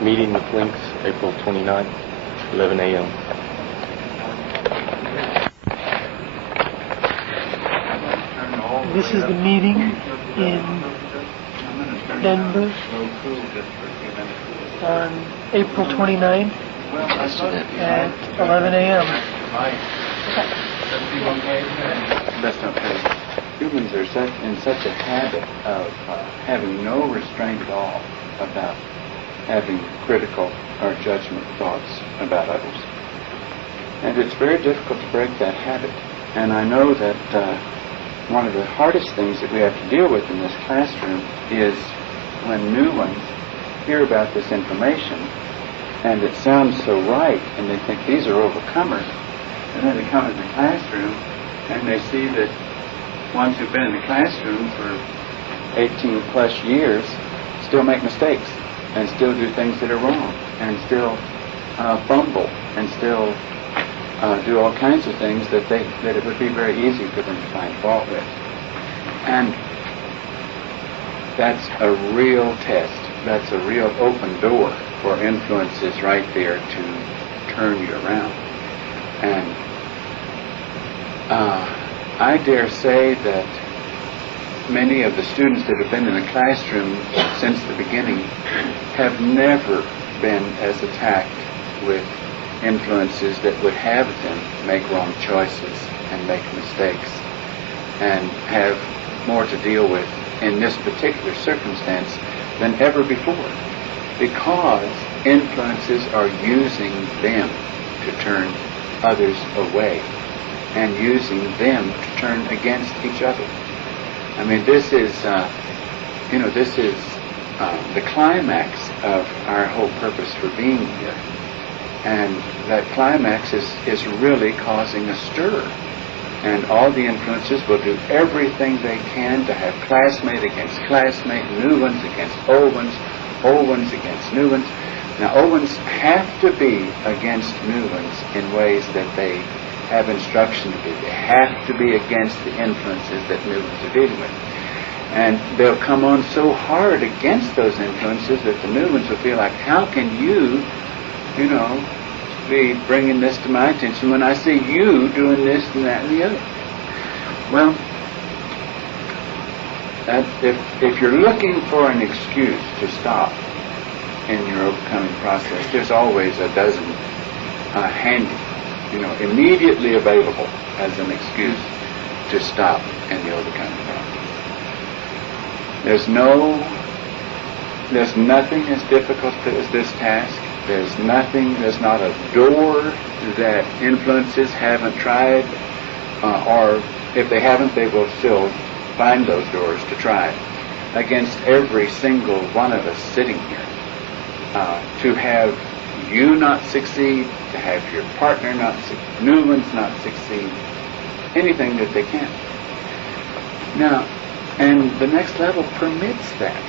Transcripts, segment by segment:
Meeting with Links, April 29, 11 a.m. This is the meeting in Denver on April 29 at 11 a.m. That's okay. Humans are in such a habit of having no restraint at all about having critical or judgment thoughts about others. And it's very difficult to break that habit. And I know that one of the hardest things that we have to deal with in this classroom is when new ones hear about this information and it sounds so right and they think these are overcomers, and then they come in the classroom and they see that ones who've been in the classroom for 18 plus years still make mistakes and still do things that are wrong and still fumble and still do all kinds of things that it would be very easy for them to find fault with. And that's a real test. That's a real open door for influences right there to turn you around. And I dare say that many of the students that have been in the classroom since the beginning have never been as attacked with influences that would have them make wrong choices and make mistakes and have more to deal with in this particular circumstance than ever before, because influences are using them to turn others away and using them to turn against each other. I mean, this is the climax of our whole purpose for being here. And that climax is really causing a stir. And all the influences will do everything they can to have classmate against classmate, new ones against old ones against new ones. Now, old ones have to be against new ones in ways that they have instruction to be. They have to be against the influences that new ones are dealing with. And they'll come on so hard against those influences that the new ones will feel like, how can you be bringing this to my attention when I see you doing this and that and the other? Well, if you're looking for an excuse to stop in your overcoming process, there's always a dozen handy, immediately available as an excuse to stop in the overcoming process. There's nothing as difficult as this task. There's not a door that influences haven't tried, or if they haven't, they will still find those doors to try against every single one of us sitting here. To have you not succeed, to have your partner not succeed, new ones not succeed, anything that they can. Now, and the next level permits that.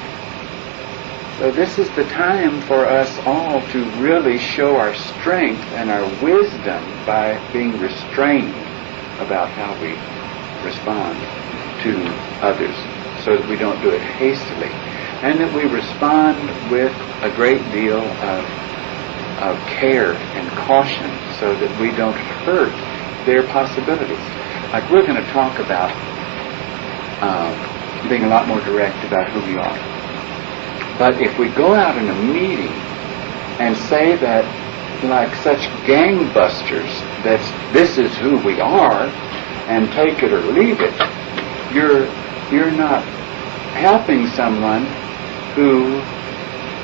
So this is the time for us all to really show our strength and our wisdom by being restrained about how we respond to others, so that we don't do it hastily, and that we respond with a great deal of care and caution, so that we don't hurt their possibilities. Like, we're going to talk about being a lot more direct about who we are. But if we go out in a meeting and say that, like such gangbusters, that this is who we are, and take it or leave it, you're not helping someone who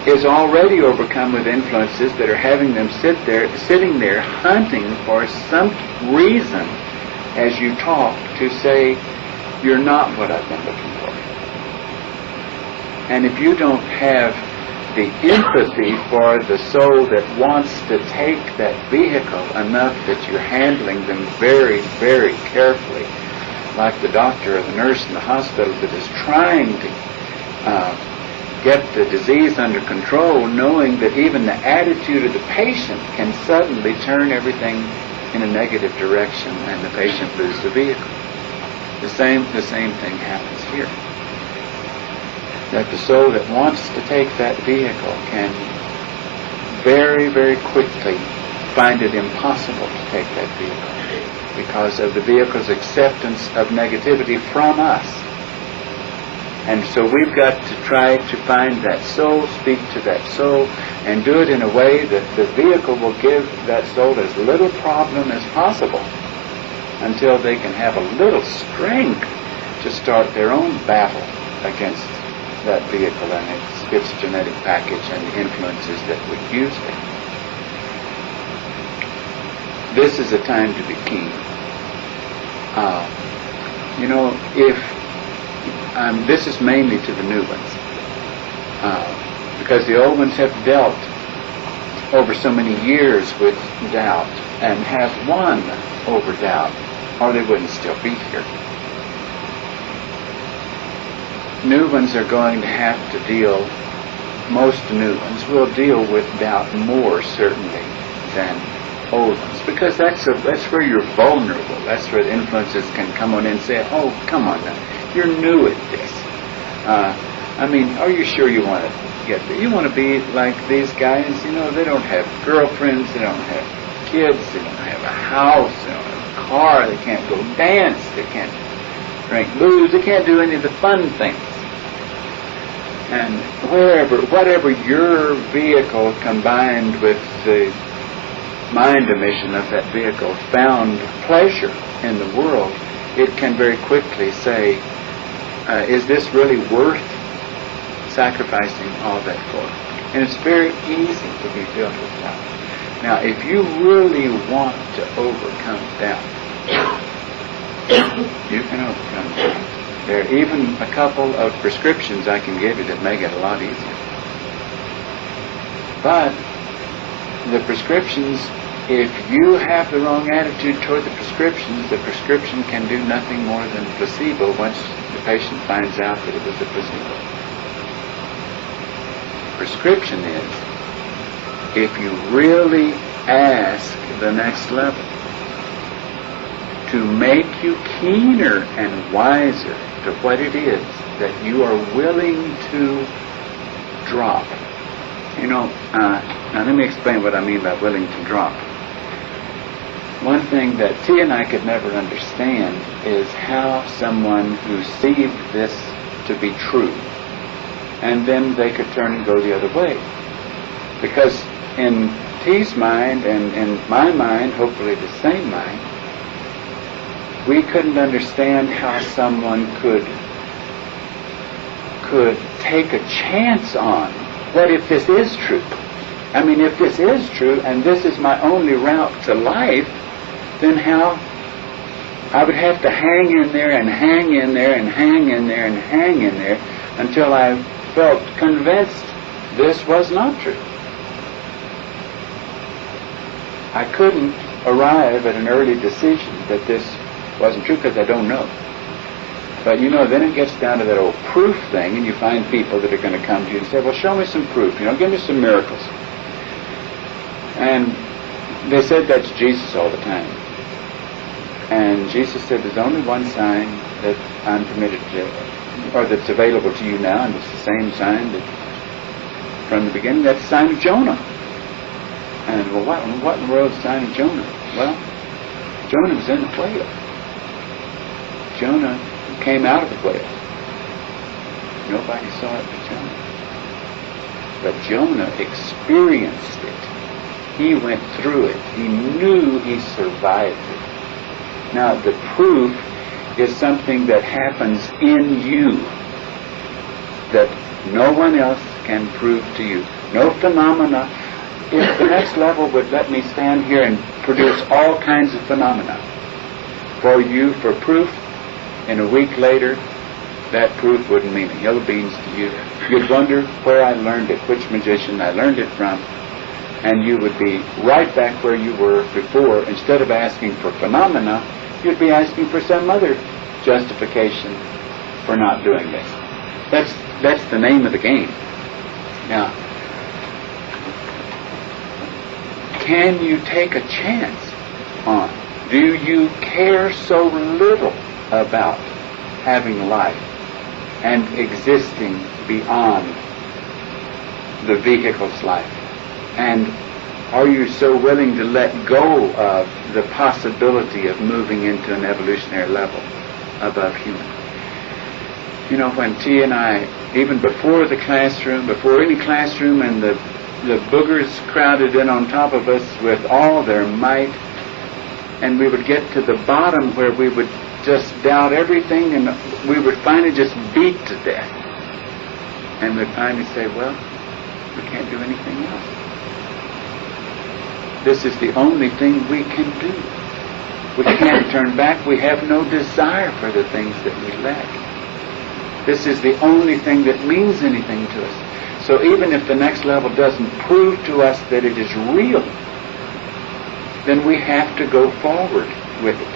is already overcome with influences that are having them sitting there hunting for some reason as you talk to say, you're not what I've been looking for. And if you don't have the empathy for the soul that wants to take that vehicle enough that you're handling them very, very carefully, like the doctor or the nurse in the hospital that is trying to get the disease under control, knowing that even the attitude of the patient can suddenly turn everything in a negative direction and the patient loses the vehicle. The same thing happens here. That the soul that wants to take that vehicle can very, very quickly find it impossible to take that vehicle because of the vehicle's acceptance of negativity from us. And so we've got to try to find that soul, speak to that soul, and do it in a way that the vehicle will give that soul as little problem as possible until they can have a little strength to start their own battle against that vehicle and its genetic package and the influences that would use it. This is a time to be keen. If this is mainly to the new ones, because the old ones have dealt over so many years with doubt and have won over doubt, or they wouldn't still be here. New ones are going to have to deal, most new ones will deal with doubt more certainly than old ones, because that's where you're vulnerable. That's where the influences can come on in and say, oh, come on now, you're new at this. Are you sure you want to get there? You want to be like these guys? They don't have girlfriends, they don't have kids, they don't have a house, they don't have a car, they can't go dance, they can't drink booze, they can't do any of the fun things. And whatever your vehicle combined with the mind emission of that vehicle found pleasure in the world, it can very quickly say, is this really worth sacrificing all that for? And it's very easy to be filled with doubt. Now, if you really want to overcome doubt, you can overcome doubt. There are even a couple of prescriptions I can give you that make it a lot easier. But the prescriptions, if you have the wrong attitude toward the prescription can do nothing more than placebo once the patient finds out that it was a placebo. Prescription is, if you really ask the next level to make you keener and wiser to what it is that you are willing to drop. Now let me explain what I mean by willing to drop. One thing that T and I could never understand is how someone who received this to be true, and then they could turn and go the other way. Because in T's mind and in my mind, hopefully the same mind, we couldn't understand how someone could take a chance on, what if this is true? If this is true and this is my only route to life, then how? I would have to hang in there and hang in there and hang in there and hang in there until I felt convinced this was not true. I couldn't arrive at an early decision that this wasn't true because I don't know. But then it gets down to that old proof thing, and you find people that are going to come to you and say, well, show me some proof, give me some miracles. And they said that's Jesus all the time. And Jesus said there's only one sign that I'm permitted to, or that's available to you now, and it's the same sign that from the beginning, that's the sign of Jonah. And well, what in the world is the sign of Jonah? Well, Jonah was in the whale. Jonah came out of the whale. Nobody saw it but Jonah. But Jonah experienced it. He went through it. He knew he survived it. Now, the proof is something that happens in you that no one else can prove to you. No phenomena. If the next level would let me stand here and produce all kinds of phenomena for you for proof, and a week later, that proof wouldn't mean a hill of beans to you. You'd wonder where I learned it, which magician I learned it from, and you would be right back where you were before. Instead of asking for phenomena, you'd be asking for some other justification for not doing this. That's the name of the game. Now, can you take a chance on? Do you care so little about having life and existing beyond the vehicle's life And are you so willing to let go of the possibility of moving into an evolutionary level above human? You know, when T and I, even before the classroom, before any classroom, and the boogers crowded in on top of us with all their might, and we would get to the bottom where we would just doubt everything, and we would finally just beat to death. And we'd finally say, well, we can't do anything else. This is the only thing we can do. We can't turn back. We have no desire for the things that we lack. This is the only thing that means anything to us. So even if the next level doesn't prove to us that it is real, then we have to go forward with it.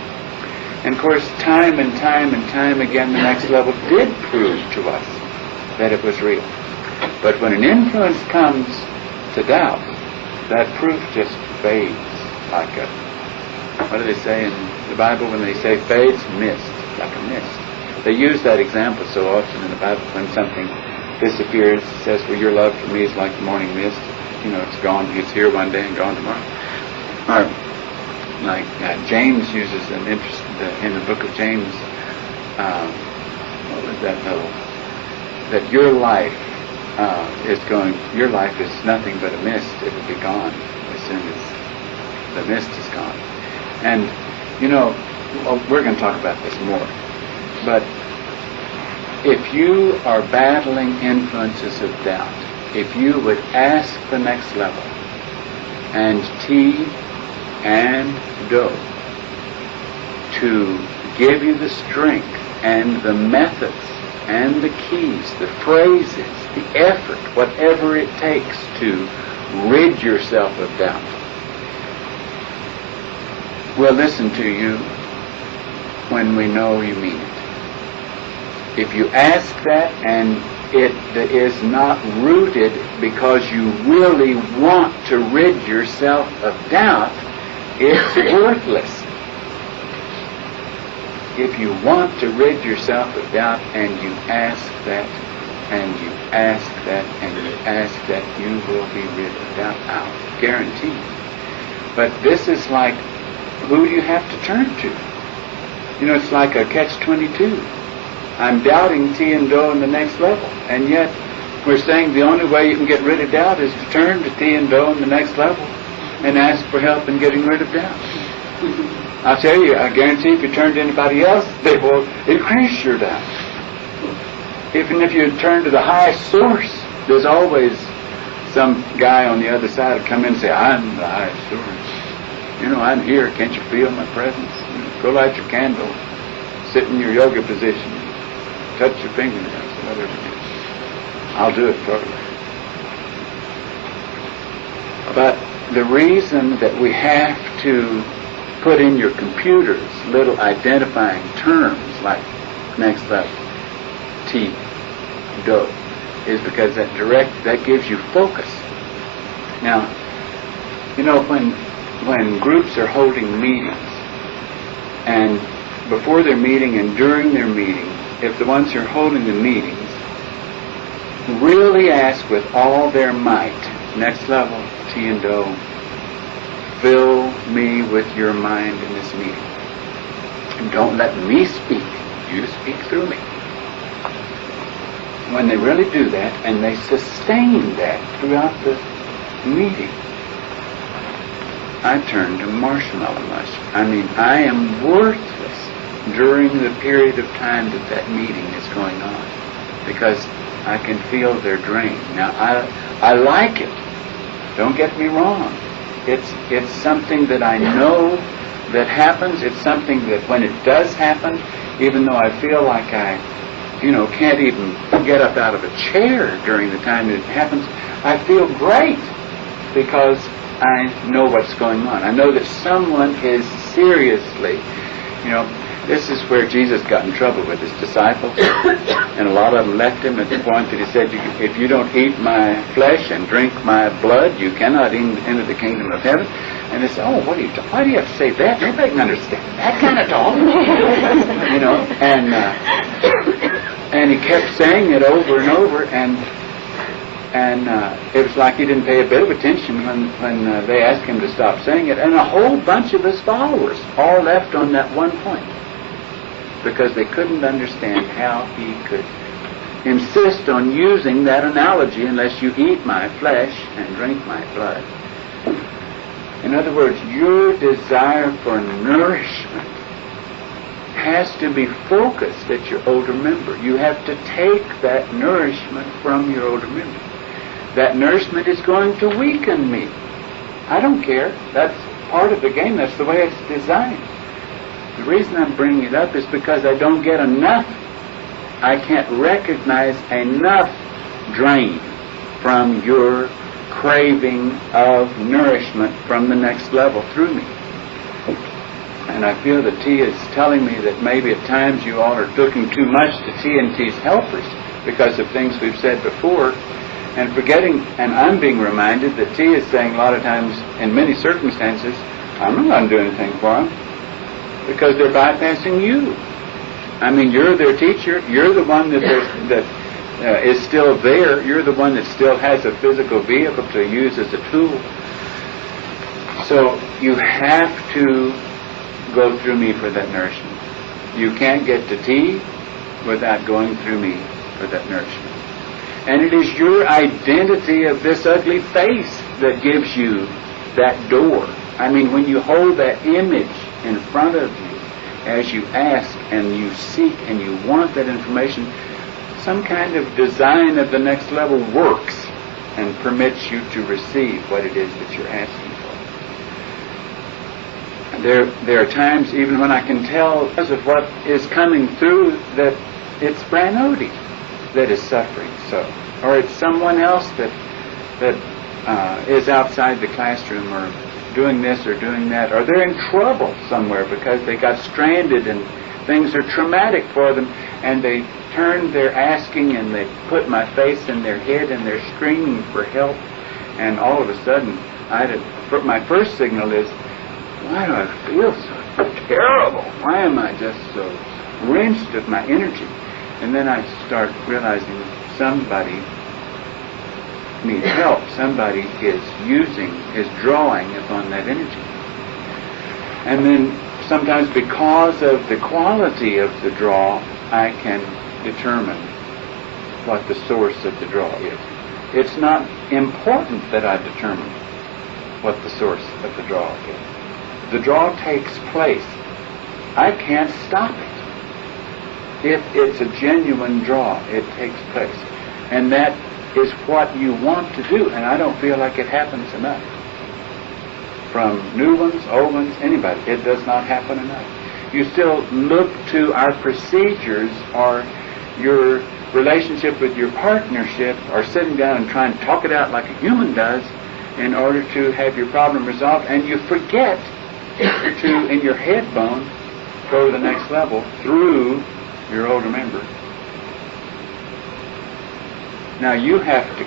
And of course, time and time again, the next level did prove to us that it was real. But when an influence comes to doubt, that proof just fades like a, what do they say in the Bible when they say fades? Mist, like a mist. They use that example so often in the Bible when something disappears. It says, well, your love for me is like the morning mist. You know, it's gone, it's here one day and gone tomorrow. Or like James uses an interest in the book of James, what was that little, that your life your life is nothing but a mist. It will be gone as soon as the mist is gone. And, you know, we're going to talk about this more, but if you are battling influences of doubt, if you would ask the next level, and T and Do, to give you the strength and the methods and the keys, the phrases, the effort, whatever it takes to rid yourself of doubt. We'll listen to you when we know you mean it. If you ask that and it is not rooted because you really want to rid yourself of doubt, it's worthless. If you want to rid yourself of doubt and you ask that, and you ask that, and you ask that, you will be rid of doubt. I'll guarantee you. But this is like, who do you have to turn to? You know, it's like a catch-22. I'm doubting T and Do in the next level, and yet we're saying the only way you can get rid of doubt is to turn to T and Do in the next level and ask for help in getting rid of doubt. I'll tell you, I guarantee if you turn to anybody else, they will increase your doubt. Even if you turn to the highest source, there's always some guy on the other side who come in and say, I'm the highest source. You know, I'm here. Can't you feel my presence? Go light your candle. Sit in your yoga position. Touch your fingernails or whatever it is. I'll do it for you. But the reason that we have to put in your computers little identifying terms like next level, T, Do, is because that gives you focus. Now, you know, when groups are holding meetings, and before their meeting and during their meeting, if the ones who are holding the meetings really ask with all their might, next level, T and Do, fill me with your mind in this meeting. And don't let me speak. You speak through me. When they really do that, and they sustain that throughout the meeting, I turn to Marshmallow Mush. I mean, I am worthless during the period of time that meeting is going on, because I can feel their drain. Now, I like it. Don't get me wrong. It's something that I know that happens. It's something that when it does happen, even though I feel like I, can't even get up out of a chair during the time that it happens, I feel great because I know what's going on. I know that someone is seriously, this is where Jesus got in trouble with his disciples, and a lot of them left him at the point that he said, if you don't eat my flesh and drink my blood, you cannot enter the kingdom of heaven. And they said, why do you have to say that? Nobody can understand that kind of talk. and he kept saying it over and over, and And it was like he didn't pay a bit of attention when they asked him to stop saying it. And a whole bunch of his followers all left on that one point because they couldn't understand how he could insist on using that analogy, unless you eat my flesh and drink my blood. In other words, your desire for nourishment has to be focused at your older member. You have to take that nourishment from your older member. That nourishment is going to weaken me. I don't care. That's part of the game. That's the way it's designed. The reason I'm bringing it up is because I don't get enough. I can't recognize enough drain from your craving of nourishment from the next level through me. And I feel that T is telling me that maybe at times you all are looking too much to T and T's helpers because of things we've said before, and forgetting, and I'm being reminded that T is saying a lot of times, in many circumstances, I'm not going to do anything for them because they're bypassing you. I mean, you're their teacher. You're the one that is still there. You're the one that still has a physical vehicle to use as a tool. So you have to go through me for that nourishment. You can't get to T without going through me for that nourishment. And it is your identity of this ugly face that gives you that door. I mean, when you hold that image in front of you as you ask and you seek and you want that information, some kind of design of the next level works and permits you to receive what it is that you're asking for. There are times, even when I can tell because of what is coming through, that it's Branody that is suffering so, or it's someone else that is outside the classroom or doing this or doing that, or they're in trouble somewhere because they got stranded and things are traumatic for them, and they turn their asking and they put my face in their head and they're screaming for help, and all of a sudden my first signal is, why do I feel so terrible? Why am I just so wrenched of my energy? And then I start realizing somebody needs help. Somebody is drawing upon that energy. And then sometimes because of the quality of the draw, I can determine what the source of the draw is. It's not important that I determine what the source of the draw is. The draw takes place. I can't stop it. If it's a genuine draw, it takes place. And that is what you want to do, and I don't feel like it happens enough. From new ones, old ones, anybody, it does not happen enough. You still look to our procedures or your relationship with your partnership, or sitting down and trying to talk it out like a human does in order to have your problem resolved, and you forget to, in your head bone, go to the next level through your older member. Now you have to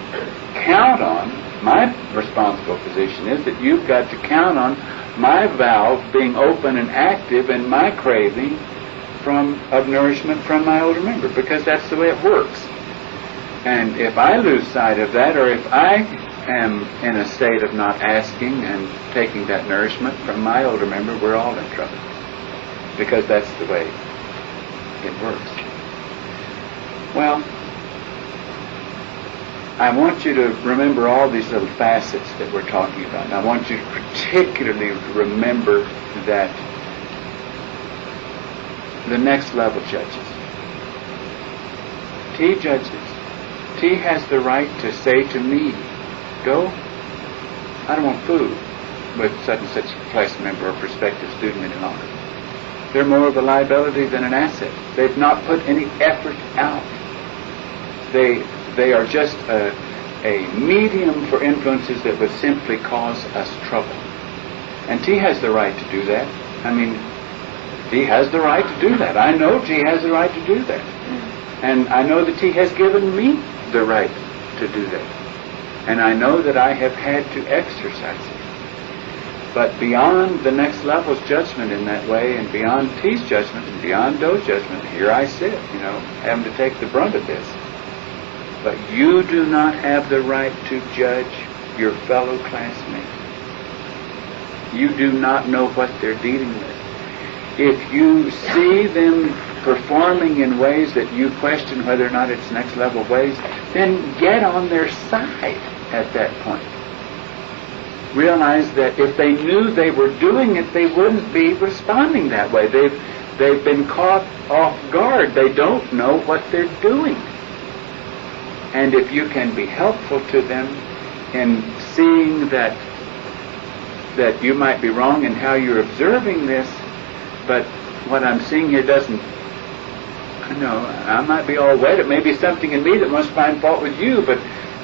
count on, my responsible position is that you've got to count on my valve being open and active and my craving of nourishment from my older member, because that's the way it works. And if I lose sight of that, or if I am in a state of not asking and taking that nourishment from my older member, we're all in trouble, because that's the way it works. Well, I want you to remember all these little facets that we're talking about. And I want you to particularly remember that the next level judges. T judges. T has the right to say to me, go, I don't want food with such and such class member or prospective student any longer. They're more of a liability than an asset. They've not put any effort out. They are just a medium for influences that would simply cause us trouble. And T has the right to do that. I mean, T has the right to do that. I know T has the right to do that. And I know that T has given me the right to do that. And I know that I have had to exercise it. But beyond the next level's judgment in that way, and beyond T's judgment, and beyond Do's judgment, here I sit, having to take the brunt of this. But you do not have the right to judge your fellow classmates. You do not know what they're dealing with. If you see them performing in ways that you question whether or not it's next level ways, then get on their side at that point. Realize that if they knew they were doing it, they wouldn't be responding that way. They've been caught off guard. They don't know what they're doing. And if you can be helpful to them in seeing that you might be wrong in how you're observing this, but what I'm seeing here doesn't, I know, I might be all wet. It may be something in me that must find fault with you, but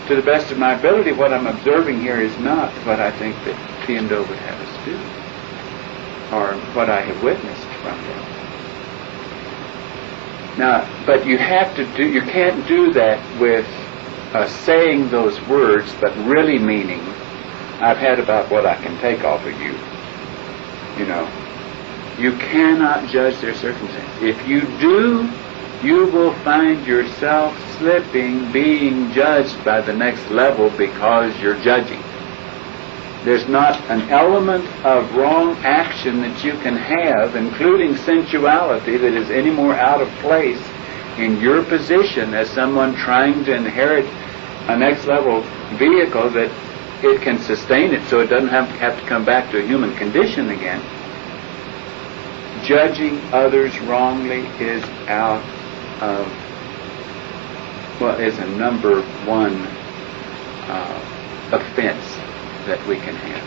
to the best of my ability, what I'm observing here is not what I think that Tiendo would have us do, or what I have witnessed from them. Now, but you can't do that with saying those words, but really meaning, I've had about what I can take off of you. You know, you cannot judge their circumstances. If you do, you will find yourself slipping, being judged by the next level because you're judging. There's not an element of wrong action that you can have, including sensuality, that is any more out of place in your position as someone trying to inherit a next level vehicle, that it can sustain it so it doesn't have to come back to a human condition again. Judging others wrongly is out of, is a number one offense that we can have.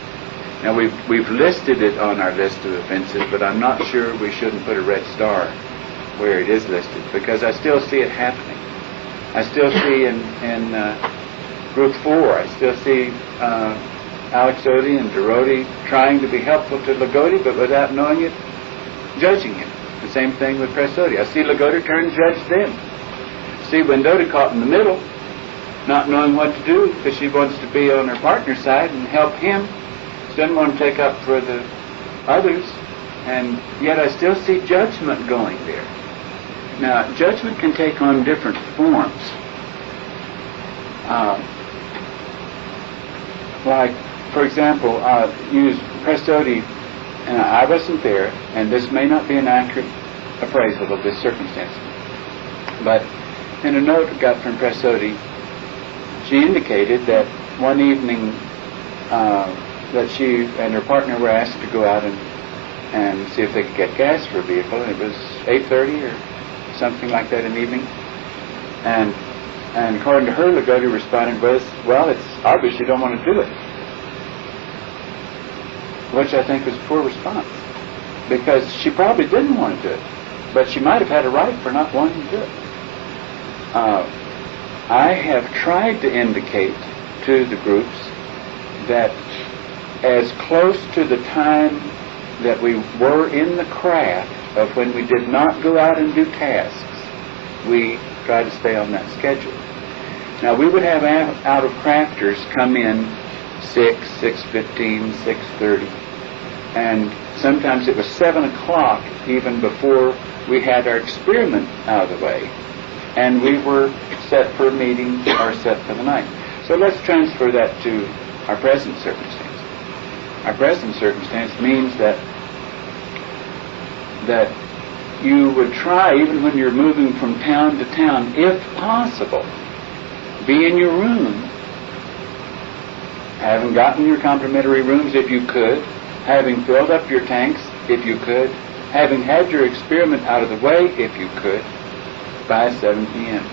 Now we've listed it on our list of offenses, but I'm not sure we shouldn't put a red star where it is listed, because I still see it happening. I still see in Group 4, I still see Alex Odie and Doroti trying to be helpful to Lagodi, but without knowing it, judging him. The same thing with Prasodi. I see Lagodi turn and judge them. See Wendota caught in the middle, not knowing what to do, because she wants to be on her partner's side and help him. She doesn't want to take up for the others, and yet I still see judgment going there. Now, judgment can take on different forms. Like, for example, use Prasodi, and I wasn't there, and this may not be an accurate appraisal of this circumstance, but in a note I got from Prasodi, she indicated that one evening that she and her partner were asked to go out and see if they could get gas for a vehicle, and it was 8:30 or something like that in the evening, and according to her, Lagodi responded with, well, it's obvious you don't want to do it, which I think was a poor response, because she probably didn't want to do it, but she might have had a right for not wanting to do it. I have tried to indicate to the groups that as close to the time that we were in the craft of when we did not go out and do tasks, we try to stay on that schedule. Now, we would have out-of-crafters come in 6, 6:15, 6:30, and sometimes it was 7 o'clock even before we had our experiment out of the way, and we were set for a meeting or set for the night. So let's transfer that to our present circumstance. Our present circumstance means that you would try, even when you're moving from town to town, if possible, be in your room, having gotten your complimentary rooms if you could, having filled up your tanks if you could, having had your experiment out of the way if you could, by 7 p.m.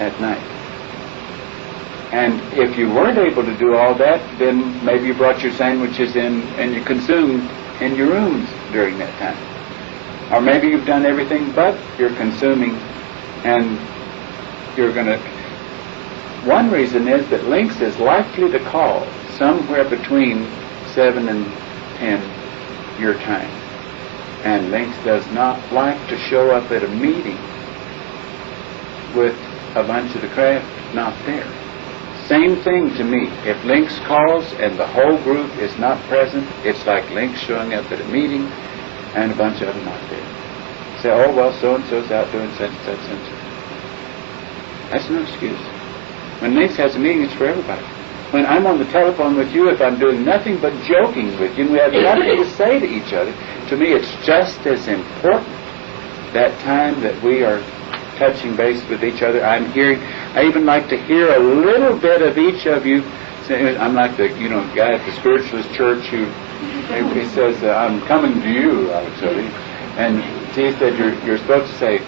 at night. And if you weren't able to do all that, then maybe you brought your sandwiches in and you consumed in your rooms during that time. Or maybe you've done everything but you're consuming, and you're going to... One reason is that Lynx is likely to call somewhere between 7 and 10 your time. And Lynx does not like to show up at a meeting with a bunch of the craft not there. Same thing to me. If Lynx calls and the whole group is not present, it's like Lynx showing up at a meeting and a bunch of them not there. Say, oh, well, so-and-so's out doing such and such and such. That's no excuse. When Links has a meeting, it's for everybody. When I'm on the telephone with you, if I'm doing nothing but joking with you and we have nothing to say to each other, to me it's just as important that time that we are touching base with each other. I even like to hear a little bit of each of you. I'm like the guy at the spiritualist church who he says, I'm coming to you, Alex. And he said, you're supposed to say,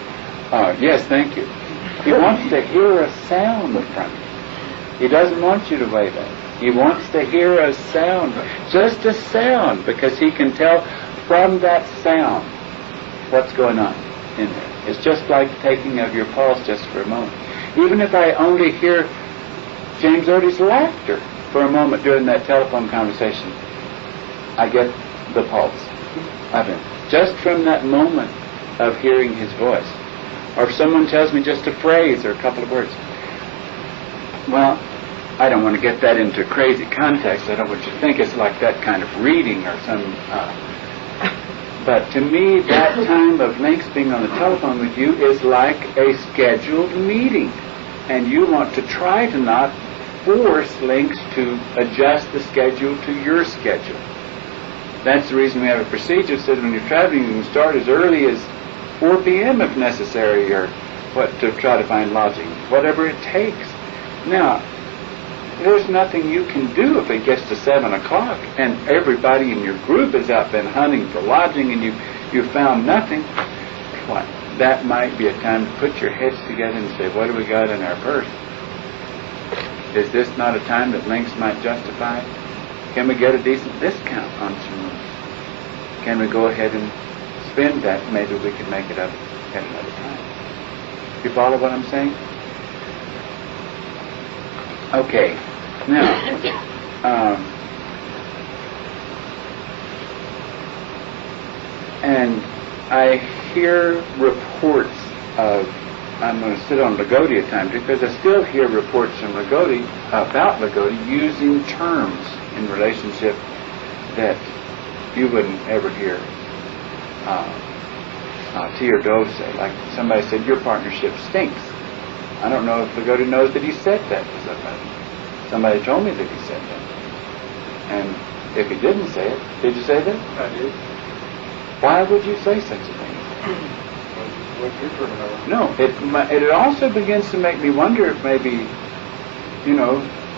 yes, thank you. He wants to hear a sound from you. He doesn't want you to wave at him. He wants to hear a sound, just a sound, because he can tell from that sound what's going on in there. It's just like taking of your pulse just for a moment. Even if I only hear James Odie's laughter for a moment during that telephone conversation, I get the pulse of him. Just from that moment of hearing his voice. Or if someone tells me just a phrase or a couple of words. Well, I don't want to get that into crazy context. I don't want you to think it's like that kind of reading or some... But to me, that time of Links being on the telephone with you is like a scheduled meeting. And you want to try to not force Links to adjust the schedule to your schedule. That's the reason we have a procedure so that when you're traveling, you can start as early as 4 p.m. if necessary, or to try to find lodging, whatever it takes. Now, there's nothing you can do if it gets to 7 o'clock and everybody in your group has out been hunting for lodging and you found nothing. What? That might be a time to put your heads together and say, what do we got in our purse? Is this not a time that Links might justify? Can we get a decent discount on some rooms? Can we go ahead and spend that? Maybe we can make it up at another time. You follow what I'm saying? Okay. Now, and I hear reports of, I'm going to sit on Lagodi at times because I still hear reports from Lagodi, about Lagodi, using terms in relationship that you wouldn't ever hear T or Dove say. Like somebody said, your partnership stinks. I don't know if Lagodi knows that he said that to somebody. Somebody told me that he said that. And if he didn't say it, did you say that? I did. Why would you say such a thing? What you're talking about? No, it also begins to make me wonder if maybe,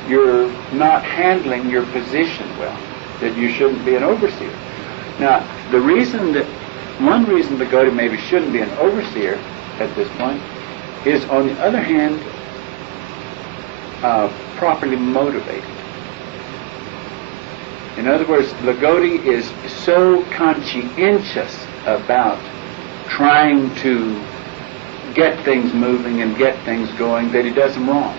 you're not handling your position well, that you shouldn't be an overseer. Now, one reason Lagodi maybe shouldn't be an overseer at this point is, on the other hand, properly motivated. In other words, Lagodi is so conscientious about trying to get things moving and get things going that he does them wrong.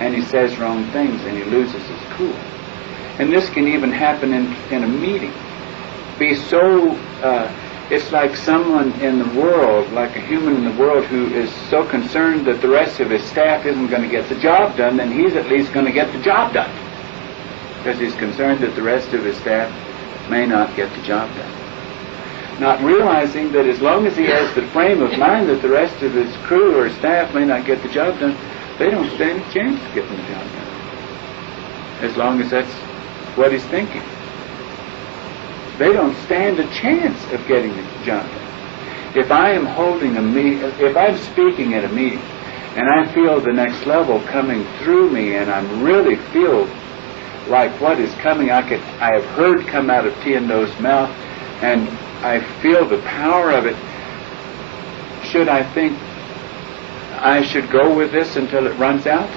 And he says wrong things and he loses his cool. And this can even happen in a meeting. Be so, it's like someone in the world, like a human in the world who is so concerned that the rest of his staff isn't going to get the job done, then he's at least going to get the job done. Because he's concerned that the rest of his staff may not get the job done. Not realizing that as long as he has the frame of mind that the rest of his crew or staff may not get the job done, they don't stand a chance of getting the job done. As long as that's what he's thinking. They don't stand a chance of getting the job done. If I am holding a meeting, if I'm speaking at a meeting, and I feel the next level coming through me, and I really feel like what is coming, I have heard come out of Tiendo's mouth, and I feel the power of it. Should I think I should go with this until it runs out?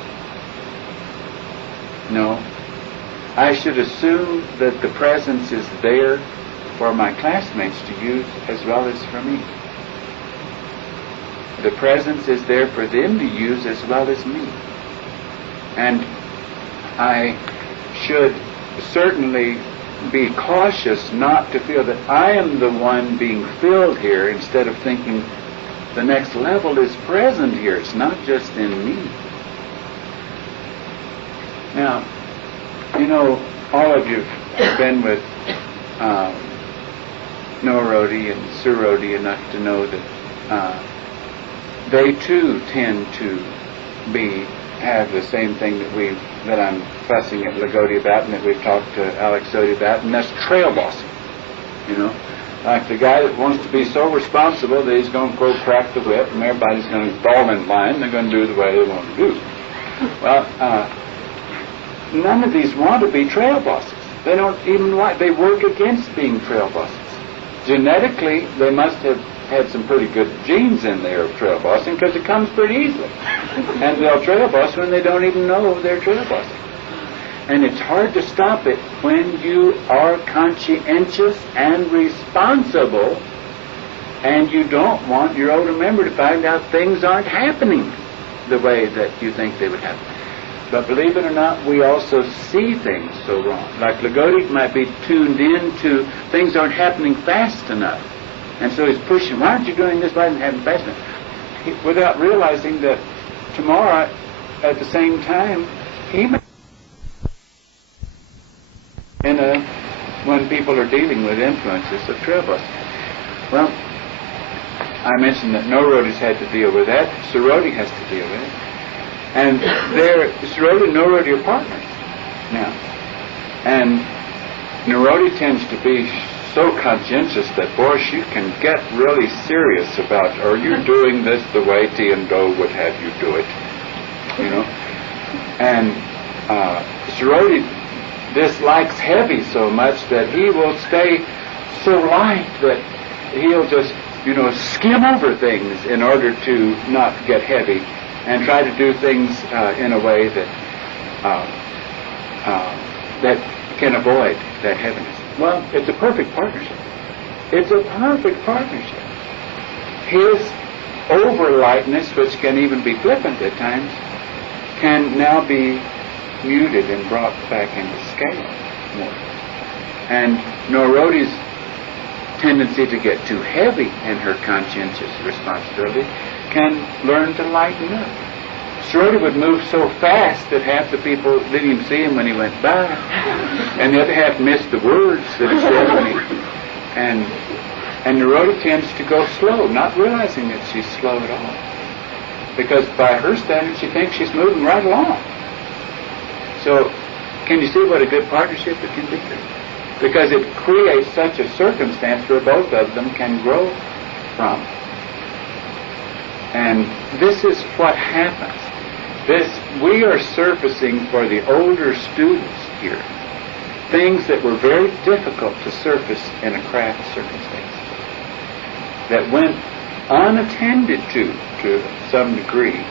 No. I should assume that the presence is there for my classmates to use as well as for me. The presence is there for them to use as well as me. And I should certainly be cautious not to feel that I am the one being filled here, instead of thinking the next level is present here. It's not just in me. Now, all of you have been with Noah Rodi and Sir Rodi enough to know that they too tend to be have the same thing that I'm fussing at Lagodi about and that we've talked to Alex Sodi about, and that's trail bossing. You know, like the guy that wants to be so responsible that he's going to go crack the whip and everybody's going to fall in line. They're going to do the way they want to do. Well, none of these want to be trail bosses. They don't even they work against being trail bosses. Genetically, they must have had some pretty good genes in there of trail bossing because it comes pretty easily. And they'll trail boss when they don't even know they're trail bossing. And it's hard to stop it when you are conscientious and responsible and you don't want your older member to find out things aren't happening the way that you think they would happen. But believe it or not, we also see things so wrong. Like Lagodi might be tuned in to things aren't happening fast enough. And so he's pushing, why aren't you doing this? Why isn't it happening fast enough? Without realizing that tomorrow, at the same time, he may when people are dealing with influences of trail busting. Well, I mentioned that no roadies had to deal with that. Sorority has to deal with it. And Sorority and Norodi are partners now. And Norodi tends to be so conscientious that, boy, she can get really serious about, are you doing this the way T and Do would have you do it? You know? And Sorority dislikes heavy so much that he will stay so light that he'll just, skim over things in order to not get heavy and try to do things in a way that that can avoid that heaviness. Well, it's a perfect partnership. It's a perfect partnership. His over-lightness, which can even be flippant at times, can now be muted and brought back into scale more. And Norodi's tendency to get too heavy in her conscientious responsibility can learn to lighten up. Sorority would move so fast that half the people didn't even see him when he went by, and the other half missed the words that he said when he... And Norodi tends to go slow, not realizing that she's slow at all. Because by her standards, she thinks she's moving right along. So, can you see what a good partnership it can be? Because it creates such a circumstance where both of them can grow from. And this is what happens. We are surfacing for the older students here things that were very difficult to surface in a craft circumstance, that went unattended to some degree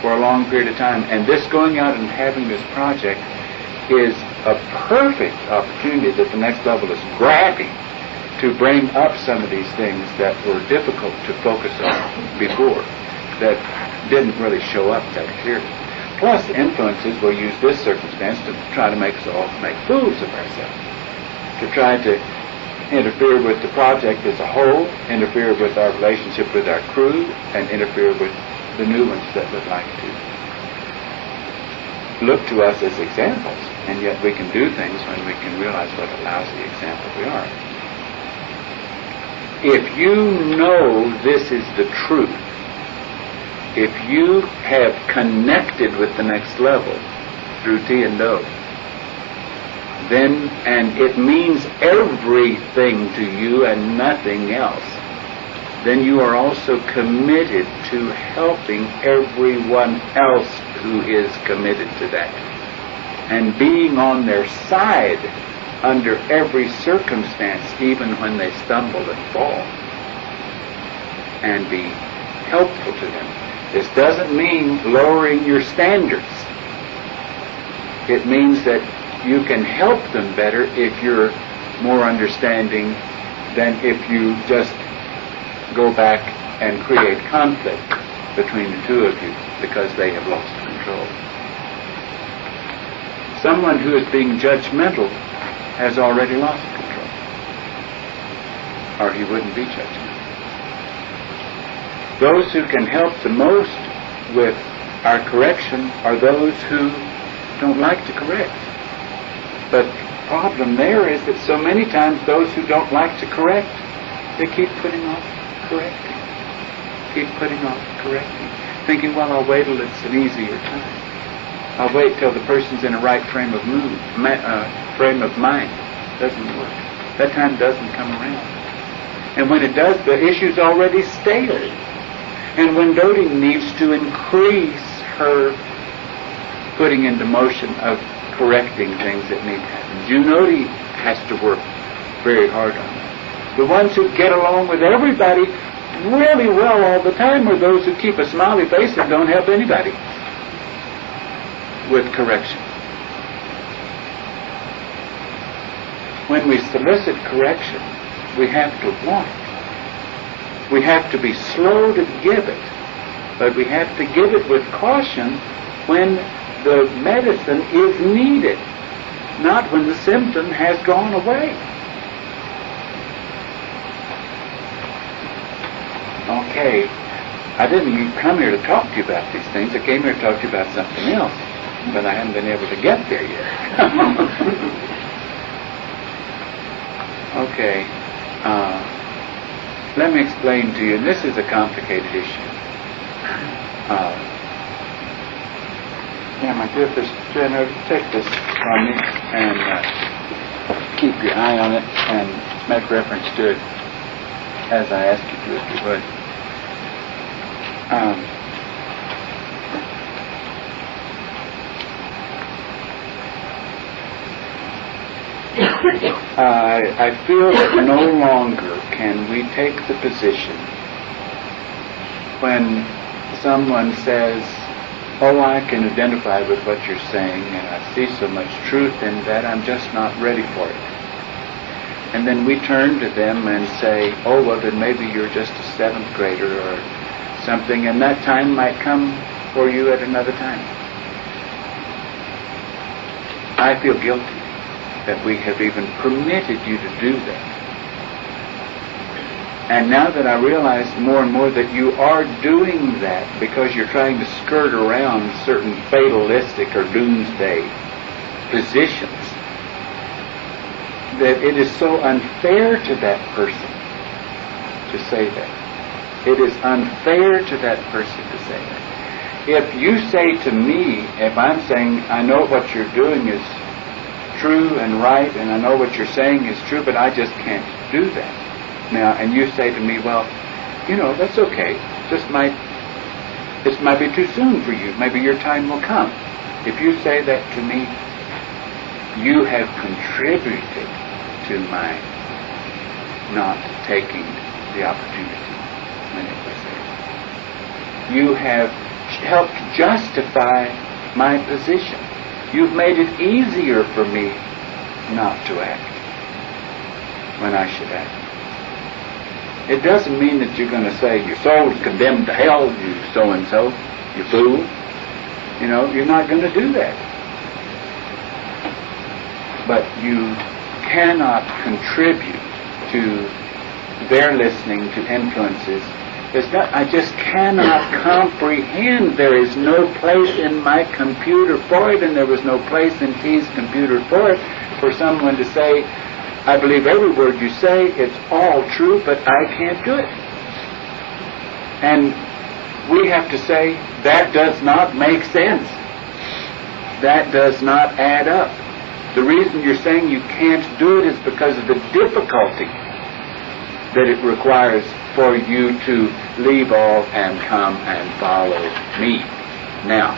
for a long period of time. And this going out and having this project is a perfect opportunity that the next level is grabbing to bring up some of these things that were difficult to focus on before, that didn't really show up that clearly. Plus, influences will use this circumstance to try to make us all make fools of ourselves, to try to interfere with the project as a whole, interfere with our relationship with our crew, and interfere with the new ones that would like to look to us as examples. And yet we can do things when we can realize what a lousy example we are. If you know this is the truth, if you have connected with the next level through T and Do, then, and it means everything to you and nothing else, then you are also committed to helping everyone else who is committed to that, and being on their side under every circumstance, even when they stumble and fall, and be helpful to them. This doesn't mean lowering your standards. It means that you can help them better if you're more understanding than if you just go back and create conflict between the two of you because they have lost control. Someone who is being judgmental has already lost control, or he wouldn't be judgmental. Those who can help the most with our correction are those who don't like to correct. But the problem there is that so many times those who don't like to correct, they keep putting off correcting, thinking, well, I'll wait till it's an easier time. I'll wait till the person's in a right frame of frame of mind. Doesn't work. That time doesn't come around. And when it does, the issue's already stale. And when doting needs to increase her putting into motion of correcting things that need to happen. Junodi has to work very hard on that. The ones who get along with everybody really well all the time are those who keep a smiley face and don't help anybody with correction. When we solicit correction, we have to want it. We have to be slow to give it, but we have to give it with caution when the medicine is needed, not when the symptom has gone away. Okay, I didn't come here to talk to you about these things. I came here to talk to you about something else, but I haven't been able to get there yet. Okay, let me explain to you, and this is a complicated issue. My dear Jenna, take this from me and keep your eye on it and make reference to it as I ask you to, if you would. I feel that no longer can we take the position when someone says, oh, I can identify with what you're saying and I see so much truth in that, I'm just not ready for it. And then we turn to them and say, oh, well, then maybe you're just a 7th grader or something, and that time might come for you at another time. I feel guilty that we have even permitted you to do that. And now that I realize more and more that you are doing that because you're trying to skirt around certain fatalistic or doomsday positions, that it is so unfair to that person to say that. It is unfair to that person to say that. If you say to me, if I'm saying, I know what you're doing is true and right, and I know what you're saying is true, but I just can't do that. Now, and you say to me, well, that's okay. This might be too soon for you. Maybe your time will come. If you say that to me, you have contributed to my not taking the opportunity when it was there. You have helped justify my position. You've made it easier for me not to act when I should act. It doesn't mean that you're going to say, your soul is condemned to hell, you so-and-so, you fool. You're not going to do that. But you cannot contribute to their listening to influences. I just cannot comprehend. There is no place in my computer for it, and there was no place in T's computer for it, for someone to say, I believe every word you say, it's all true, but I can't do it. And we have to say, that does not make sense. That does not add up. The reason you're saying you can't do it is because of the difficulty that it requires for you to leave all and come and follow me. Now,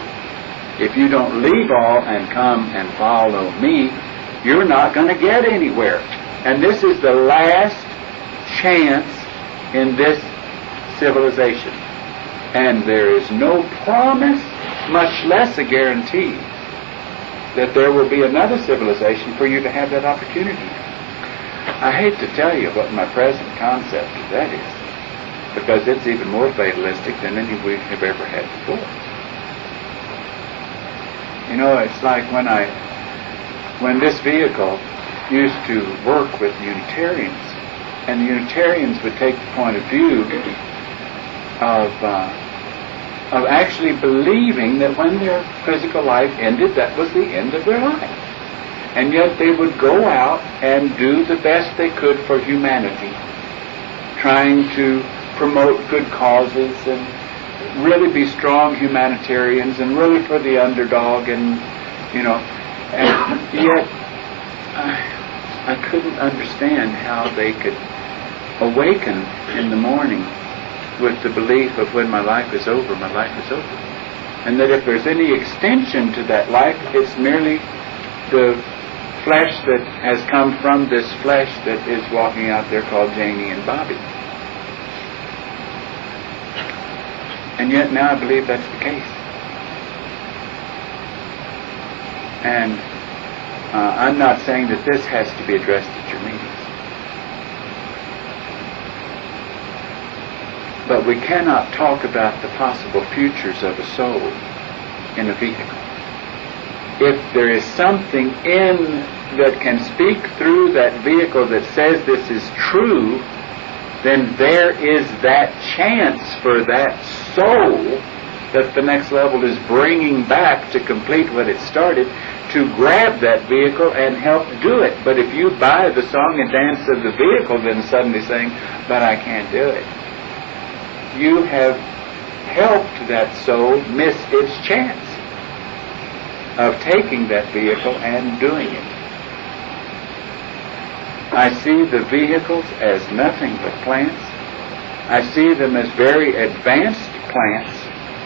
if you don't leave all and come and follow me, you're not going to get anywhere. And this is the last chance in this civilization. And there is no promise, much less a guarantee, that there will be another civilization for you to have that opportunity. I hate to tell you what my present concept of that is, because it's even more fatalistic than any we have ever had before. It's like when this vehicle used to work with Unitarians, and the Unitarians would take the point of view of actually believing that when their physical life ended, that was the end of their life. And yet they would go out and do the best they could for humanity, trying to promote good causes and really be strong humanitarians and really for the underdog, and and yet I couldn't understand how they could awaken in the morning with the belief of when my life is over, my life is over. And that if there's any extension to that life, it's merely the flesh that has come from this flesh that is walking out there called Janie and Bobby. And yet now I believe that's the case. And I'm not saying that this has to be addressed at your meetings. But we cannot talk about the possible futures of a soul in a vehicle. If there is something in that can speak through that vehicle that says this is true, then there is that chance for that soul that the next level is bringing back to complete what it started, to grab that vehicle and help do it. But if you buy the song and dance of the vehicle, then suddenly saying, but I can't do it, you have helped that soul miss its chance of taking that vehicle and doing it. I see the vehicles as nothing but plants. I see them as very advanced plants.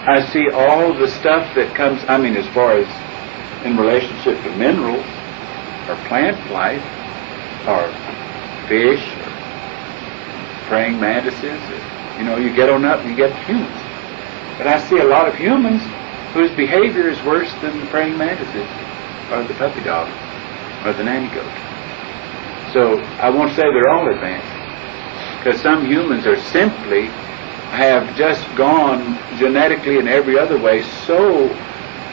I see all the stuff that comes, as far as in relationship to minerals, or plant life, or fish, or praying mantises, you get on up and you get humans. But I see a lot of humans whose behavior is worse than the praying mantises, or the puppy dog, or the nanny goat. So I won't say they're all advanced, because some humans are simply, have just gone genetically and every other way so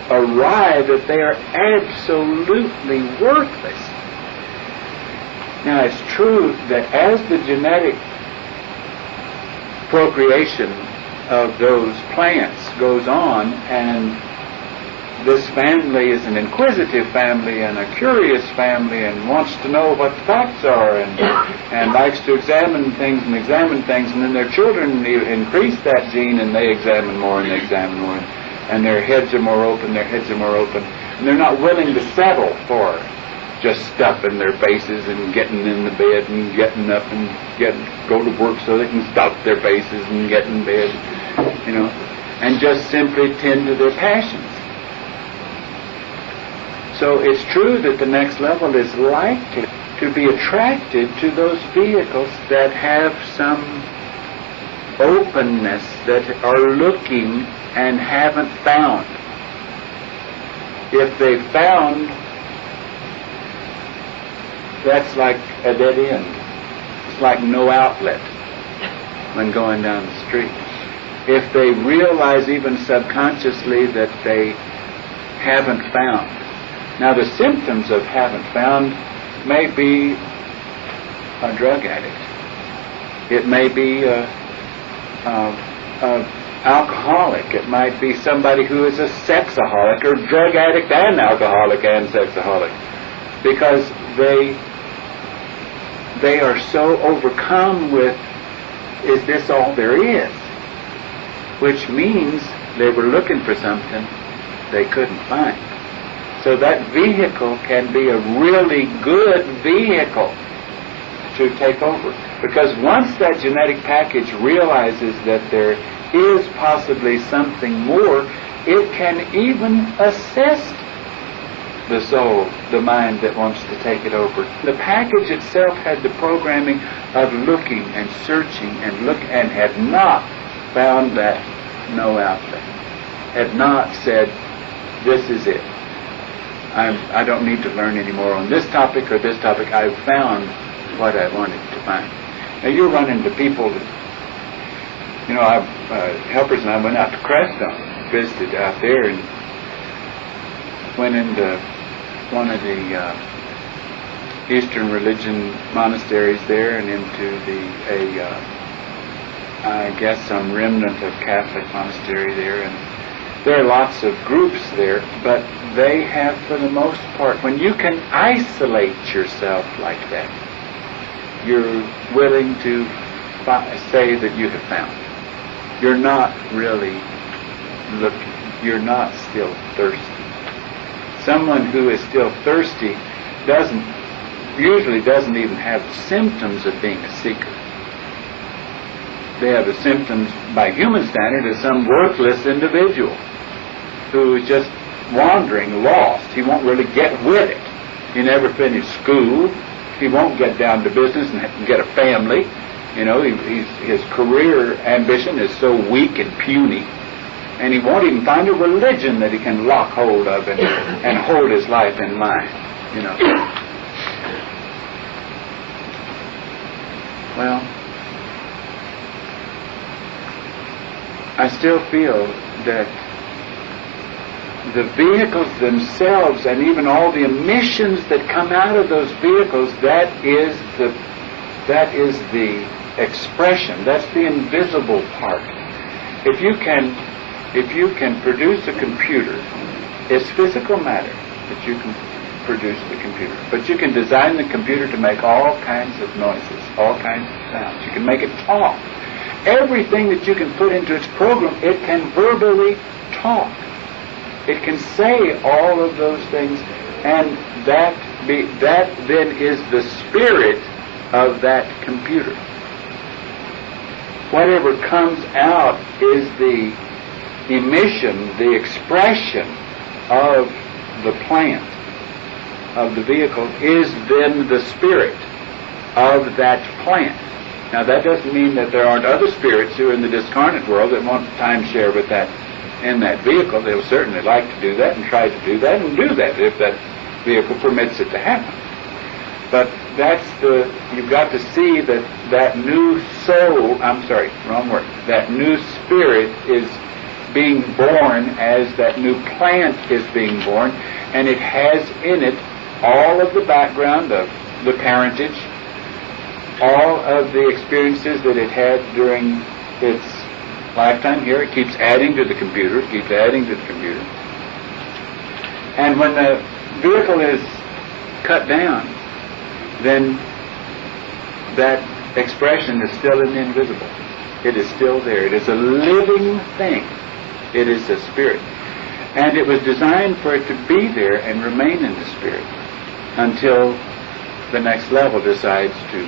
awry that they are absolutely worthless. Now it's true that as the genetic procreation of those plants goes on, and this family is an inquisitive family and a curious family and wants to know what the facts are, and likes to examine things, and then their children increase that gene, and they examine more and they examine more, and their heads are more open, and they're not willing to settle for just stuffing their faces and getting in the bed and getting up and go to work so they can stuff their faces and get in bed, and just simply tend to their passions. So it's true that the next level is likely to be attracted to those vehicles that have some openness, that are looking and haven't found. If they found, that's like a dead end. It's like no outlet when going down the street. If they realize even subconsciously that they haven't found. Now the symptoms of haven't found may be a drug addict. It may be a alcoholic. It might be somebody who is a sexaholic, or drug addict and alcoholic and sexaholic, because they are so overcome with, is this all there is? Which means they were looking for something they couldn't find. So that vehicle can be a really good vehicle to take over. Because once that genetic package realizes that there is possibly something more, it can even assist the soul, the mind that wants to take it over. The package itself had the programming of looking and searching and had not found that no outlet. Had not said, this is it. I don't need to learn any more on this topic or this topic. I've found what I wanted to find. Now you run into people that, helpers and I went out to Crestone, visited out there, and went into one of the Eastern religion monasteries there, and into I guess some remnant of Catholic monastery there, and there are lots of groups there, but they have, for the most part, when you can isolate yourself like that, you're willing to say that you have found. you're not really looking. You're not still thirsty. Someone who is still thirsty usually doesn't even have symptoms of being a seeker. They have the symptoms, by human standard, of some worthless individual who is just wandering, lost. He won't really get with it. He never finished school. He won't get down to business and get a family. You know, his career ambition is so weak and puny, and he won't even find a religion that he can lock hold of and hold his life in line. You know. Well, I still feel that the vehicles themselves, and even all the emissions that come out of those vehicles, that is the expression. That's the invisible part. If you can produce a computer, it's physical matter that you can produce the computer. But you can design the computer to make all kinds of noises, all kinds of sounds. You can make it talk. Everything that you can put into its program, it can verbally talk. It can say all of those things, and that then is the spirit of that computer. Whatever comes out is the emission, the expression of the plant, of the vehicle, is then the spirit of that plant. Now that doesn't mean that there aren't other spirits who are in the discarnate world that want timeshare with that in that vehicle. They'll certainly like to do that and try to do that and do that if that vehicle permits it to happen. But you've got to see that new soul, that new spirit is being born as that new plant is being born, and it has in it all of the background of the parentage, all of the experiences that it had during its lifetime here. It keeps adding to the computer, and when the vehicle is cut down, then that expression is still in the invisible. It is still there. It is a living thing. It is a spirit. And it was designed for it to be there and remain in the spirit until the next level decides to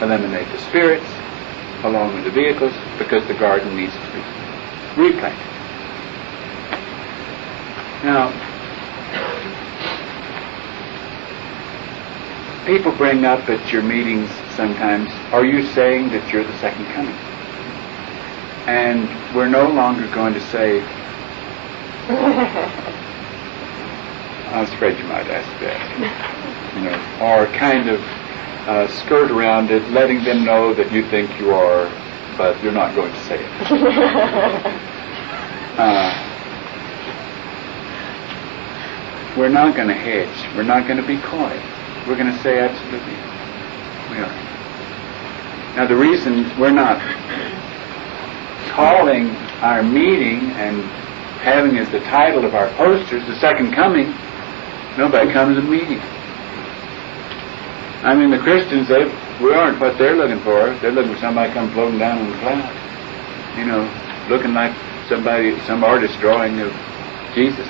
eliminate the spirits along with the vehicles, because the garden needs to be replanted. Now, people bring up at your meetings sometimes, are you saying that you're the second coming? And we're no longer going to say, I was afraid you might ask that, or kind of skirt around it, letting them know that you think you are, but you're not going to say it. We're not going to hedge. We're not going to be coy. We're going to say absolutely we are. Now the reason we're not calling our meeting and having as the title of our posters the second coming, nobody comes to the meeting. I mean, the Christians, we aren't what they're looking for. They're looking for somebody to come floating down on the cloud, looking like some artist drawing of Jesus.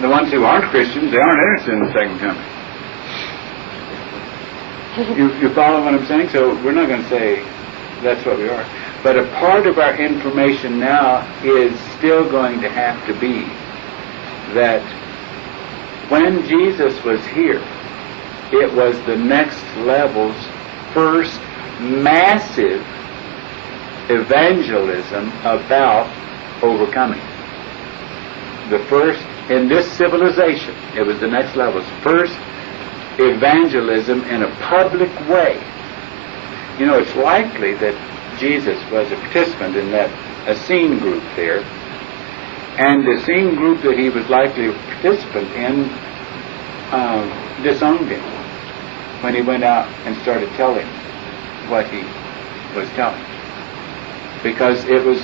The ones who aren't Christians, they aren't interested in the second coming. You follow what I'm saying? So we're not going to say that's what we are. But a part of our information now is still going to have to be that when Jesus was here, it was the next level's first massive evangelism about overcoming. The first, in this civilization, it was the next level's first evangelism in a public way. It's likely that Jesus was a participant in that Essene group there, and the Essene group that he was likely a participant in disowned him when he went out and started telling what he was telling, because it was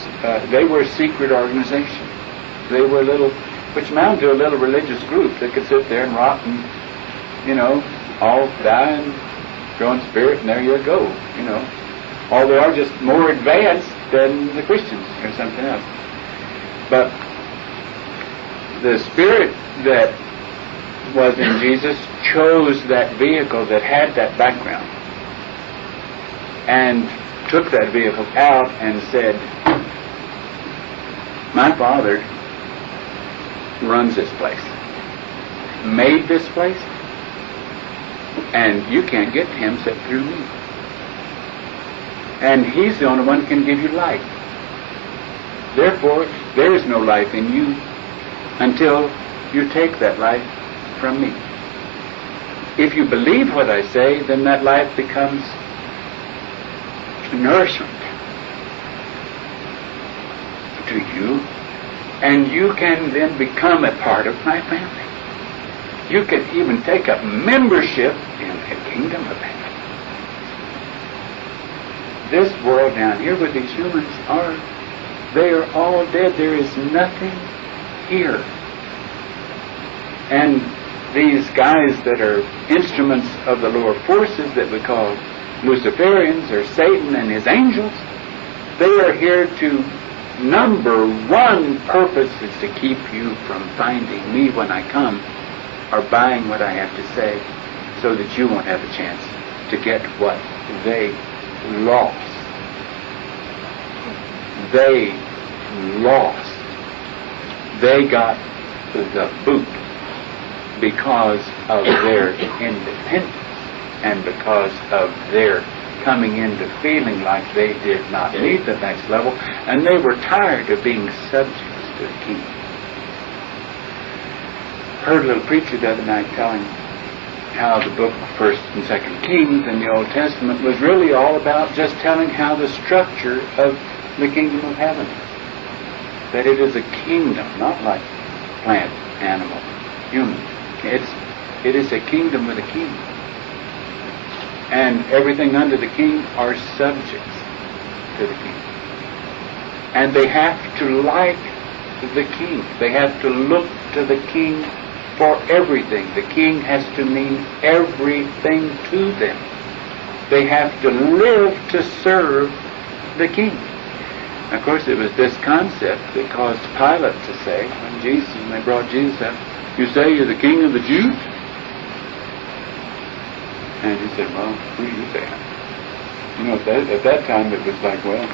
they were a secret organization. They were which amounted to a little religious group that could sit there and rot and all die and go in spirit, and there you go, or they are just more advanced than the Christians or something else. But the Spirit that was in Jesus chose that vehicle that had that background and took that vehicle out and said, my Father runs this place, made this place, and you can't get to him except through me. And he's the only one who can give you life. Therefore, there is no life in you until you take that life from me. If you believe what I say, then that life becomes nourishment to you, and you can then become a part of my family. You can even take up membership in the kingdom of heaven. This world down here where these humans are, they are all dead. There is nothing here. And these guys that are instruments of the lower forces that we call Luciferians or Satan and his angels, they are here to, number one purpose is to keep you from finding me when I come or buying what I have to say, so that you won't have a chance to get what they lost. They lost. They got the boot because of their independence and because of their coming into feeling like they did not need the next level, and they were tired of being subjects to the king. Heard a little preacher the other night telling how the book of 1st and 2nd Kings in the Old Testament was really all about just telling how the structure of the kingdom of heaven is. That it is a kingdom, not like plant, animal, human. It is a kingdom with a king. And everything under the king are subjects to the king. And they have to like the king. They have to look to the king for everything. The king has to mean everything to them. They have to live to serve the king. Of course, it was this concept that caused Pilate to say, when they brought Jesus up, you say you're the king of the Jews? And he said, well, who do you say? You know, at that time it was like, well,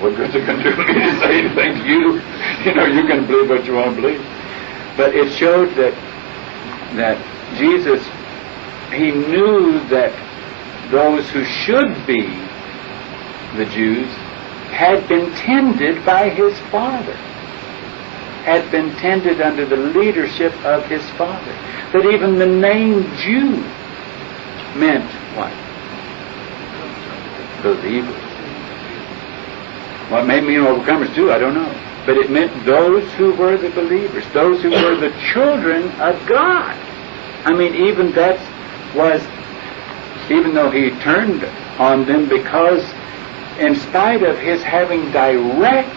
what good's it going to do me to say anything to you? You know, you can believe what you want to believe. But it showed that Jesus, he knew that those who should be the Jews had been tended by his Father, had been tended under the leadership of his Father. That even the name Jew meant what? Believers. What may mean overcomers too, I don't know. But it meant those who were the believers, those who were the children of God. I mean, even though he turned on them, because in spite of his having direct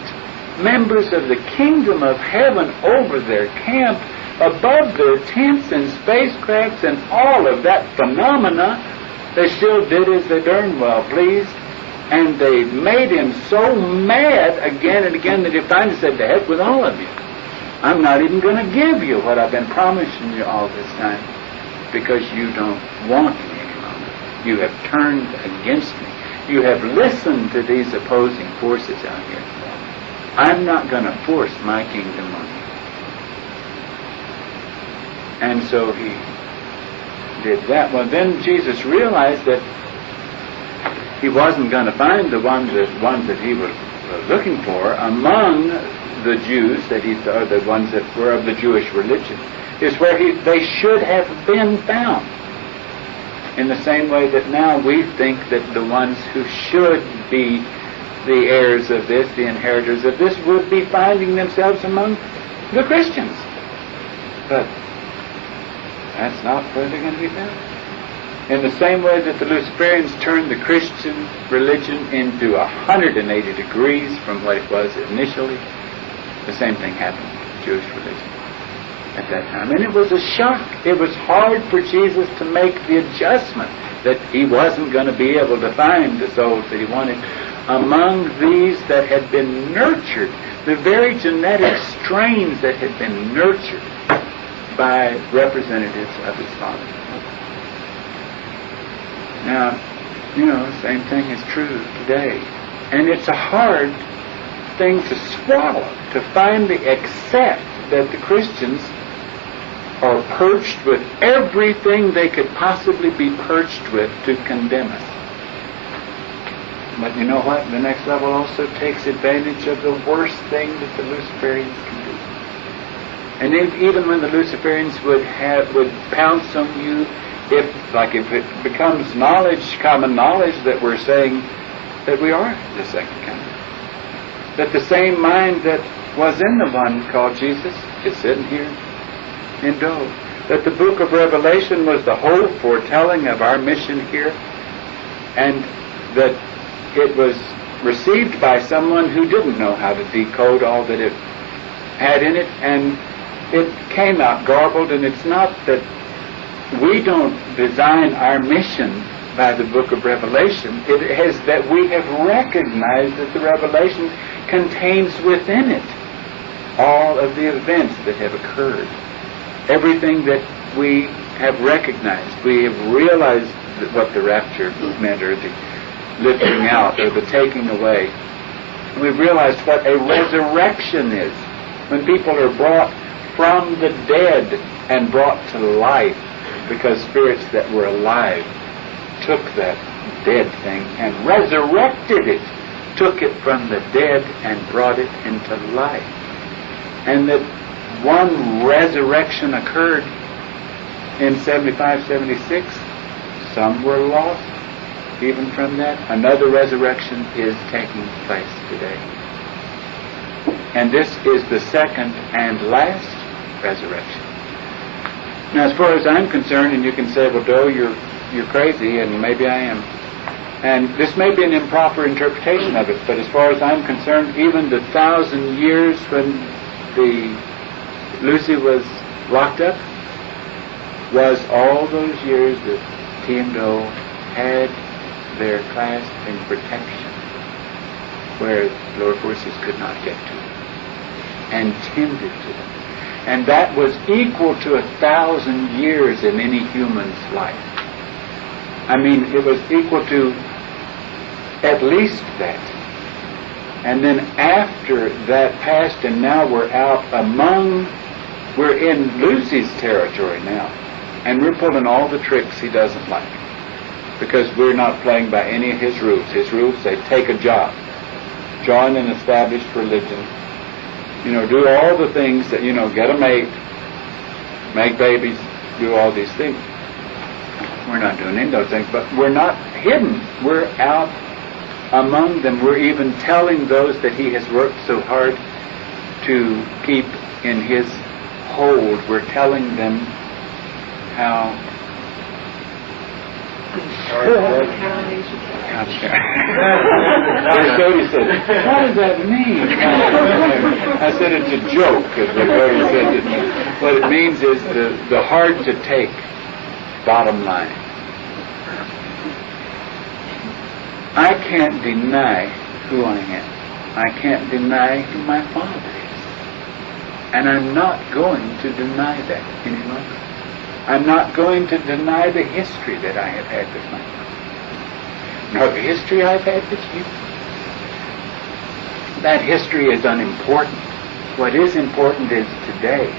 members of the kingdom of heaven over their camp, above their tents and spacecrafts and all of that phenomena, they still did as they darn well pleased. And they made him so mad again and again that he finally said, to heck with all of you. I'm not even going to give you what I've been promising you all this time, because you don't want me any longer. You have turned against me. You have listened to these opposing forces out here. I'm not going to force my kingdom on you. And so he did that. Well, then Jesus realized that he wasn't going to find the ones that he was looking for among the Jews, that he thought, the ones that were of the Jewish religion, is where they should have been found. In the same way that now we think that the ones who should be the heirs of this, the inheritors of this, would be finding themselves among the Christians. But that's not where they're going to be found. In the same way that the Luciferians turned the Christian religion into 180 degrees from what it was initially, the same thing happened to Jewish religion. at that time. And it was a shock. It was hard for Jesus to make the adjustment that he wasn't going to be able to find the souls that he wanted among these that had been nurtured, the very genetic strains that had been nurtured by representatives of his Father. Now, the same thing is true today. And it's a hard thing to swallow, to finally accept that the Christians are purged with everything they could possibly be purged with to condemn us. But you know what? The next level also takes advantage of the worst thing that the Luciferians can do. And even when the Luciferians would pounce on you, if it becomes common knowledge that we're saying that we are the second coming, that the same mind that was in the one called Jesus is sitting here in Dole, that the book of Revelation was the whole foretelling of our mission here, and that it was received by someone who didn't know how to decode all that it had in it, and it came out garbled. And it's not that we don't design our mission by the book of Revelation. It is that we have recognized that the Revelation contains within it all of the events that have occurred. Everything that we have recognized. We have realized what the rapture meant, or the lifting out, or the taking away. We've realized what a resurrection is. When people are brought from the dead and brought to life, because spirits that were alive took that dead thing and resurrected it, took it from the dead and brought it into life. And that one resurrection occurred in 75, 76. Some were lost even from that. Another resurrection is taking place today. And this is the second and last resurrection. Now, as far as I'm concerned, and you can say, well, Doe, you're crazy, and maybe I am. And this may be an improper interpretation of it, but as far as I'm concerned, even the 1,000 years when Lucy was locked up was all those years that Team Doe had their class in protection, where lower forces could not get to them, and tended to them. And that was equal to 1,000 years in any human's life. I mean, it was equal to at least that. And then after that passed, and now we're in Lucy's territory now, and we're pulling all the tricks he doesn't like, because we're not playing by any of his rules. His rules say, take a job, join an established religion, do all the things that, get a mate, make babies, do all these things. We're not doing any of those things, but we're not hidden. We're out among them. We're even telling those that he has worked so hard to keep in his hold, we're telling them how Cody said, what does that mean? I said, it's a joke, as Cody said. What it means is the hard to take bottom line. I can't deny who I am. I can't deny who my Father is. And I'm not going to deny that any longer. I'm not going to deny the history that I have had with my Father, nor the history I've had with you. That history is unimportant. What is important is today.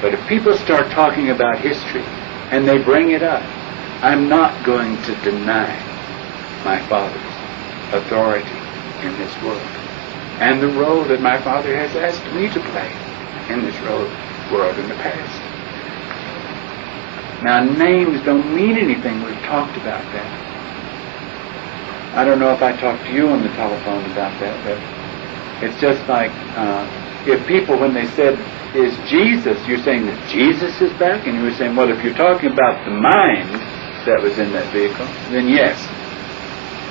But if people start talking about history and they bring it up, I'm not going to deny my Father's authority in this world and the role that my Father has asked me to play in this world in the past. Now, names don't mean anything. We've talked about that. I don't know if I talked to you on the telephone about that, but it's just like if people, when they said, is Jesus, you're saying that Jesus is back? And you were saying, well, if you're talking about the mind that was in that vehicle, then yes.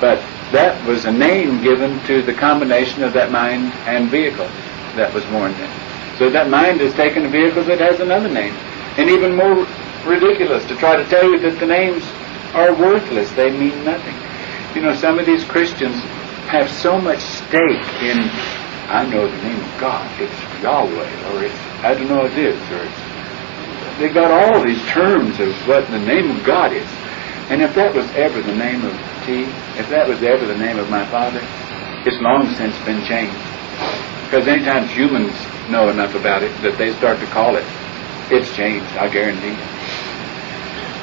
But that was a name given to the combination of that mind and vehicle that was born then. So that mind has taken a vehicle that has another name. And even more ridiculous to try to tell you that the names are worthless. They mean nothing. You know, some of these Christians have so much stake in, I know the name of God, it's Yahweh, or it's, I don't know what it is, or it's, they got all these terms of what the name of God is. And if that was ever the name of T, if that was ever the name of my Father, it's long since been changed. Because anytime humans know enough about it that they start to call it, it's changed, I guarantee.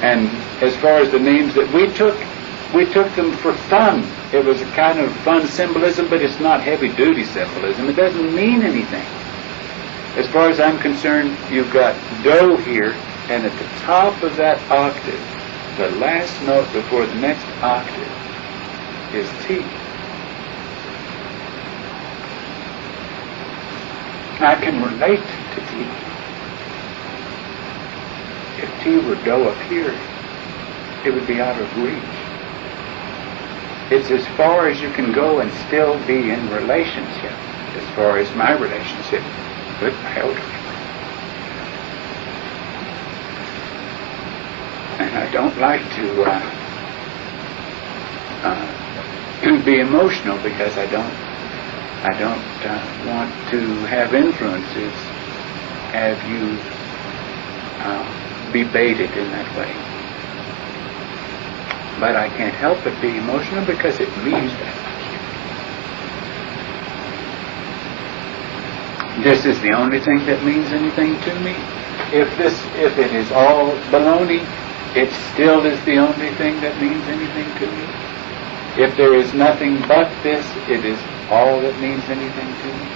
And as far as the names that we took them for fun. It was a kind of fun symbolism, but it's not heavy-duty symbolism. It doesn't mean anything. As far as I'm concerned, you've got do here, and at the top of that octave, the last note before the next octave is T. I can relate to T. If T were do up here, it would be out of reach. It's as far as you can go and still be in relationship, as far as my relationship with my elder. And I don't like to be emotional because I don't want to have influences have you be baited in that way. But I can't help but be emotional because it means that much. This is the only thing that means anything to me. If it is all baloney, it still is the only thing that means anything to me. If there is nothing but this, it is all that means anything to me.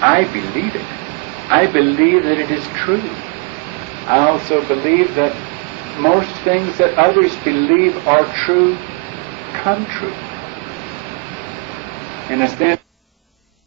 I believe it. I believe that it is true. I also believe that most things that others believe are true come true. In a sense,